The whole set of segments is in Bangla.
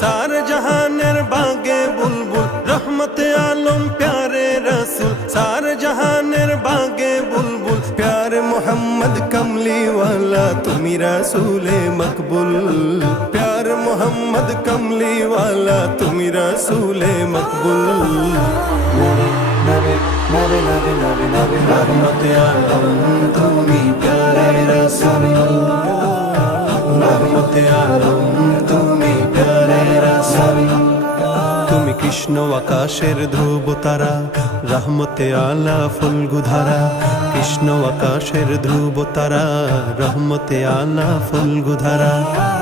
सार जहानेर बागे बुलबुल रहमते आलम प्यारे रसूल सार जहानेर बागे बुलबुल प्यारे मोहम्मद कमली वाला तुमी रसूले मकबूल प्यारे मोहम्मद कमली वाला तुमी रसूले मकबूल रहमते आलम तुमी प्यारे रसूल रहमते आलम तुमी प्यारे रसूल তুমি কৃষ্ণ আকাশের ধ্রুব তারা রহমতে আলা ফুলগুধারা কৃষ্ণ আকাশের ধ্রুব তারা রহমতে আলা ফুলগুধারা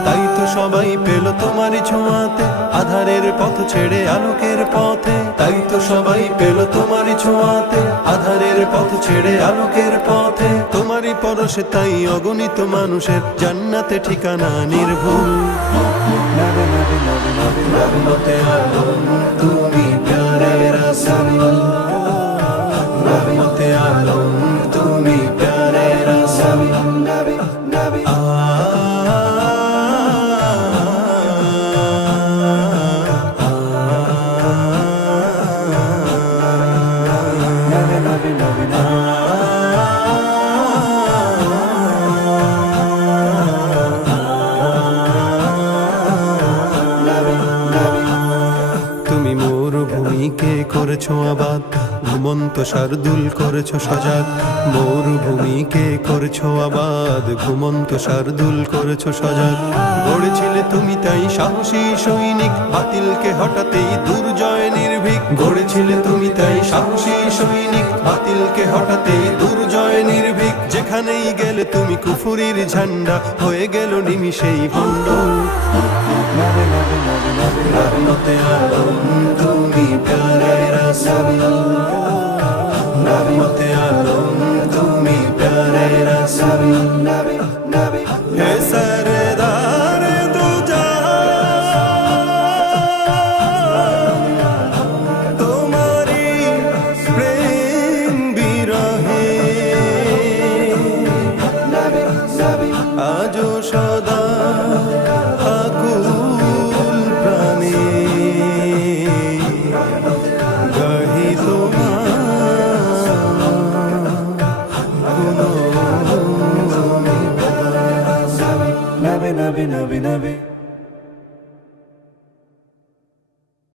তাই তো সবাই পেল তোমারই ছোঁয়াতে আধারের পথ ছেড়ে আলোকের পথে তাই তো সবাই পেল তোমারই ছোঁয়াতে আধারের পথ ছেড়ে আলোকের পথে তোমারই পরশে তাই অগণিত মানুষের জান্নাতে ঠিকানা নির্ভুল रहमते आलम तुमी प्यारे रसूल रहमते आलम तुमी प्यारे रसूल नबी नबी नबी नबी তুমি মরুভূমিকে করেছো আবাদ ঘুমন্ত শার্দুল করেছো সজাগ মরুভূমিকে করেছো আবাদ ঘুমন্ত শার্দুল করেছো সজাগ গড়েছিলে তুমি তাই সাহসী সৈনিক বাতিলকে হঠাতেই দুর্জয় নির্ভীক গড়েছিলে তুমি তাই সাহসী সৈনিক বাতিলকে হঠাতেই দুর্জয় নির্ভীক যেখানেই গেলে তুমি কুফুরির ঝান্ডা হয়ে গেল নিমিষেই ভণ্ড रहमते आलम तुमी प्यारे रसूल रहमते आलम तुमी प्यारे रसूल नबी नबी हे सरदार दो जहां तुम्हारी प्रेम बिरहे नबी नबी आजो सदा Nabi, Nabi, Nabi.